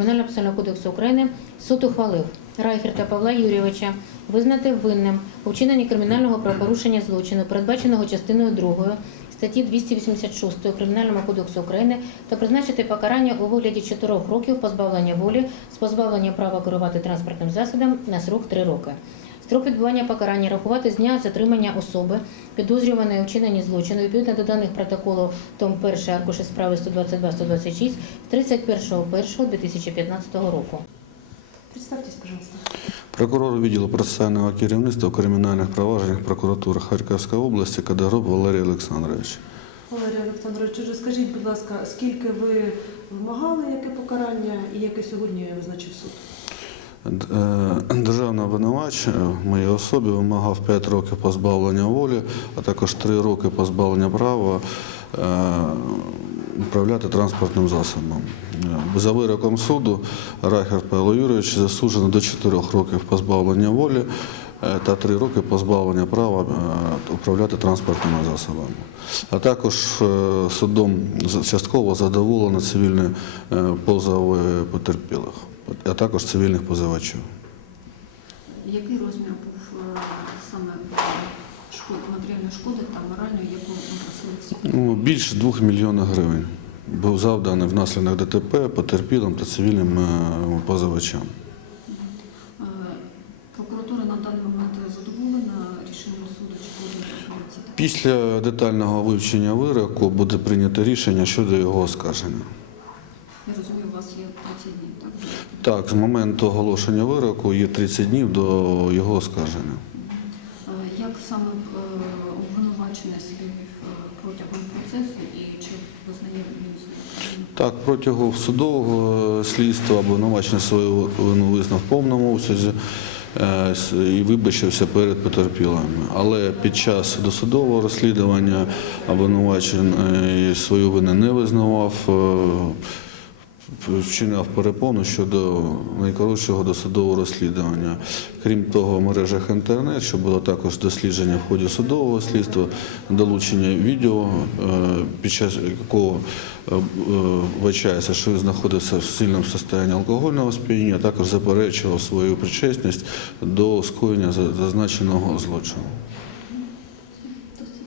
Кримінального процесуального кодексу України суд ухвалив Райферта Павла Юрійовича визнати винним у вчиненні кримінального правопорушення злочину, передбаченого частиною 2 статті 286 Кримінального кодексу України та призначити покарання у вигляді 4 років позбавлення волі з позбавлення права керувати транспортним засобом на срок 3 роки. Строк відбування покарання рахувати з дня затримання особи, підозрюваної у вчиненні злочину, відповідно до даних протоколу том 1 аркуші справи 122-126 з 31.01.2015 року. Представьтесь, пожалуйста. Прокурор відділу процесуального керівництва у кримінальних провадженнях прокуратури Харківської області Кадагроб Валерій Олександрович. Валерій Олександрович, уже скажіть, будь ласка, скільки ви вимагали, яке покарання і яке сьогодні визначив суд? Державний обвинувач е, моїй особі вимагав 5 років позбавлення волі, а також 3 роки позбавлення права е, управляти транспортним засобом. Е, За вироком суду Рахер Павло Юрійович засуджено до 4 років позбавлення волі та 3 роки позбавлення права е, управляти транспортними засобами. А також е, судом частково задоволено цивільні е, позови потерпілих, а також цивільних позивачів. Який розмір був е, саме шкоди, матеріальної шкоди та моральної, яку ви просили? Ну, більше 2 мільйонів гривень був завданий внаслідок ДТП потерпілим та цивільним е, позивачам. Даний момент задоволена рішенням суду чи апеляція? Після детального вивчення вироку буде прийнято рішення щодо його оскарження. Я розумію, у вас є 30 днів, так? Так, з моменту оголошення вироку є 30 днів до його оскарження. Е, Як саме е, обвинувачений слів е, протягом процесу і чи визнає він? Так, протягом судового слідства обвинувачений свою вину визнав в повному обсязі і вибачився перед потерпілими. Але під час досудового розслідування обвинувачений свою вину не визнавав, е, вчиняв перепону щодо найкоротшого досудового розслідування. Крім того, в мережах інтернет, що було також дослідження в ході судового слідства, долучення відео, е, під час якого е, е, вбачається, що він знаходився в сильному стані алкогольного сп'яніння, також заперечував свою причесність до скоєння за- зазначеного злочину.